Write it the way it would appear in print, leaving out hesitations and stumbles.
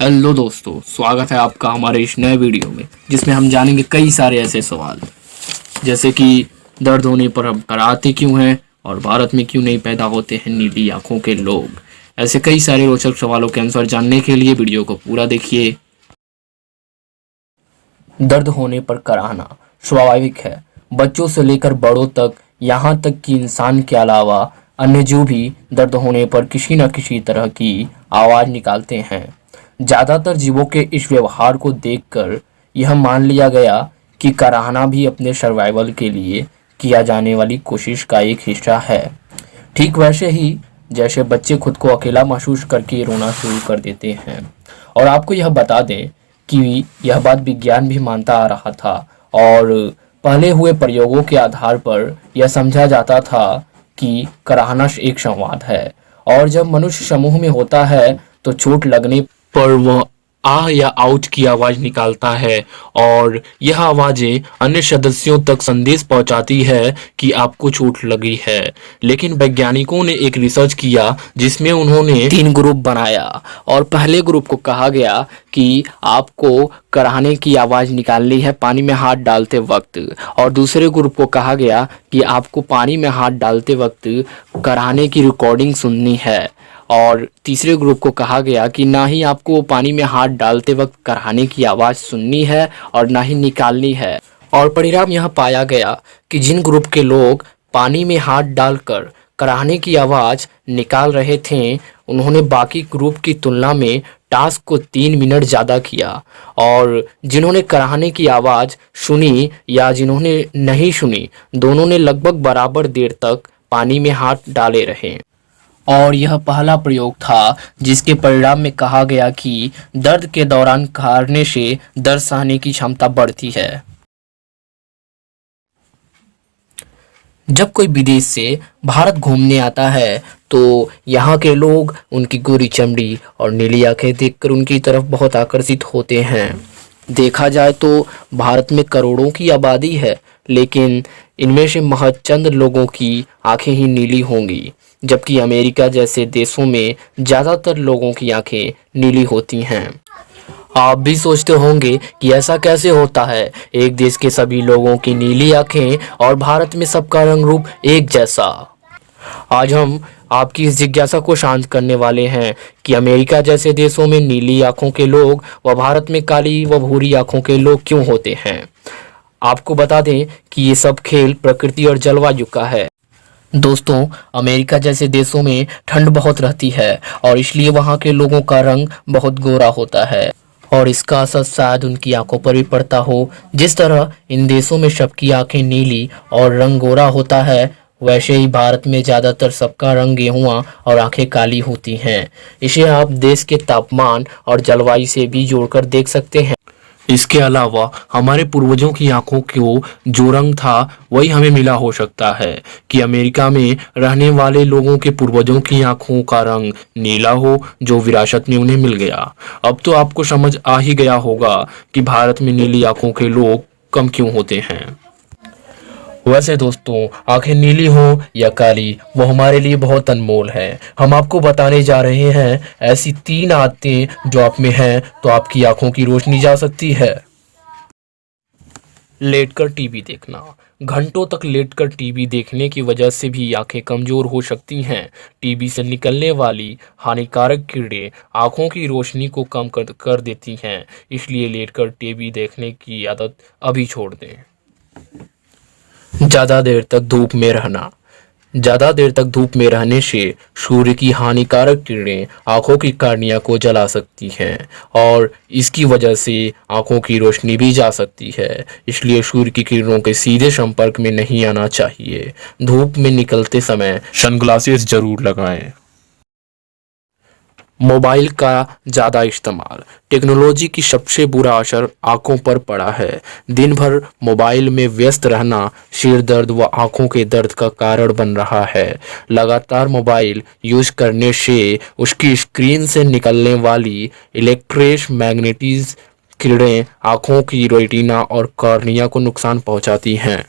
Hello दोस्तों, स्वागत है आपका हमारे इस नए वीडियो में जिसमें हम जानेंगे कई सारे ऐसे सवाल जैसे कि दर्द होने पर हम कराहते क्यों हैं और भारत में क्यों नहीं पैदा होते हैं नीली आंखों के लोग। ऐसे कई सारे रोचक सवालों के आंसर जानने के लिए वीडियो को पूरा देखिए। दर्द होने पर कराहना स्वाभाविक है। बच्चों से लेकर बड़ों तक, यहाँ तक कि इंसान के अलावा अन्य जीव भी दर्द होने पर किसी न किसी तरह की आवाज़ निकालते हैं। ज़्यादातर जीवों के इस व्यवहार को देखकर यह मान लिया गया कि कराहना भी अपने सर्वाइवल के लिए किया जाने वाली कोशिश का एक हिस्सा है। ठीक वैसे ही जैसे बच्चे खुद को अकेला महसूस करके रोना शुरू कर देते हैं। और आपको यह बता दें कि यह बात विज्ञान भी मानता आ रहा था और पहले हुए प्रयोगों के आधार पर यह समझा जाता था कि कराहना एक संवाद है और जब मनुष्य समूह में होता है तो चोट लगने पर वह आ या आउच की आवाज निकालता है और यह आवाजें अन्य सदस्यों तक संदेश पहुंचाती है कि आपको चोट लगी है। लेकिन वैज्ञानिकों ने एक रिसर्च किया जिसमें उन्होंने 3 ग्रुप बनाया और पहले ग्रुप को कहा गया कि आपको कराहने की आवाज निकालनी है पानी में हाथ डालते वक्त, और दूसरे ग्रुप को कहा गया कि आपको पानी में हाथ डालते वक्त कराहने की रिकॉर्डिंग सुननी है, और तीसरे ग्रुप को कहा गया कि ना ही आपको पानी में हाथ डालते वक्त कराहने की आवाज़ सुननी है और ना ही निकालनी है। और परिणाम यह पाया गया कि जिन ग्रुप के लोग पानी में हाथ डालकर कराहने की आवाज़ निकाल रहे थे उन्होंने बाकी ग्रुप की तुलना में टास्क को 3 मिनट ज़्यादा किया, और जिन्होंने कराहने की आवाज़ सुनी या जिन्होंने नहीं सुनी दोनों ने लगभग बराबर देर तक पानी में हाथ डाले रहे। और यह पहला प्रयोग था जिसके परिणाम में कहा गया कि दर्द के दौरान खारने से दर्द सहने की क्षमता बढ़ती है। जब कोई विदेश से भारत घूमने आता है तो यहाँ के लोग उनकी गोरी चमड़ी और नीली आंखें देखकर उनकी तरफ बहुत आकर्षित होते हैं। देखा जाए तो भारत में करोड़ों की आबादी है, लेकिन इनमें से महज चंद लोगों की आंखें ही नीली होंगी, जबकि अमेरिका जैसे देशों में ज़्यादातर लोगों की आंखें नीली होती हैं। आप भी सोचते होंगे कि ऐसा कैसे होता है, एक देश के सभी लोगों की नीली आंखें और भारत में सबका रंग रूप एक जैसा। आज हम आपकी इस जिज्ञासा को शांत करने वाले हैं कि अमेरिका जैसे देशों में नीली आंखों के लोग व भारत में काली व भूरी आंखों के लोग क्यों होते हैं। आपको बता दें कि ये सब खेल प्रकृति और जलवायु का है। दोस्तों, अमेरिका जैसे देशों में ठंड बहुत रहती है और इसलिए वहाँ के लोगों का रंग बहुत गोरा होता है, और इसका असर शायद उनकी आंखों पर भी पड़ता हो। जिस तरह इन देशों में सबकी आंखें नीली और रंग गोरा होता है, वैसे ही भारत में ज़्यादातर सबका रंग गेहुआ और आंखें काली होती हैं। इसे आप देश के तापमान और जलवायु से भी जोड़कर देख सकते हैं। इसके अलावा हमारे पूर्वजों की आंखों को जो रंग था वही हमें मिला हो सकता है कि अमेरिका में रहने वाले लोगों के पूर्वजों की आंखों का रंग नीला हो, जो विरासत में उन्हें मिल गया। अब तो आपको समझ आ ही गया होगा कि भारत में नीली आंखों के लोग कम क्यों होते हैं। वैसे दोस्तों, आंखें नीली हो या काली वो हमारे लिए बहुत अनमोल है। हम आपको बताने जा रहे हैं ऐसी 3 आदतें जो आप में हैं तो आपकी आंखों की रोशनी जा सकती है। लेटकर टीवी देखना। घंटों तक लेटकर टीवी देखने की वजह से भी आंखें कमजोर हो सकती हैं। टीवी से निकलने वाली हानिकारक किरणें आंखों की रोशनी को कम कर देती हैं, इसलिए लेटकर टीवी देखने की आदत अभी छोड़ दें। ज़्यादा देर तक धूप में रहना। ज़्यादा देर तक धूप में रहने से सूर्य की हानिकारक किरणें आंखों की कार्निया को जला सकती हैं और इसकी वजह से आंखों की रोशनी भी जा सकती है, इसलिए सूर्य की किरणों के सीधे संपर्क में नहीं आना चाहिए। धूप में निकलते समय सनग्लासेस जरूर लगाएं। मोबाइल का ज़्यादा इस्तेमाल। टेक्नोलॉजी की सबसे बुरा असर आंखों पर पड़ा है। दिन भर मोबाइल में व्यस्त रहना सिर दर्द व आंखों के दर्द का कारण बन रहा है। लगातार मोबाइल यूज करने से उसकी स्क्रीन से निकलने वाली इलेक्ट्रोमैग्नेटिक किरणें आंखों की रेटिना और कॉर्निया को नुकसान पहुंचाती हैं।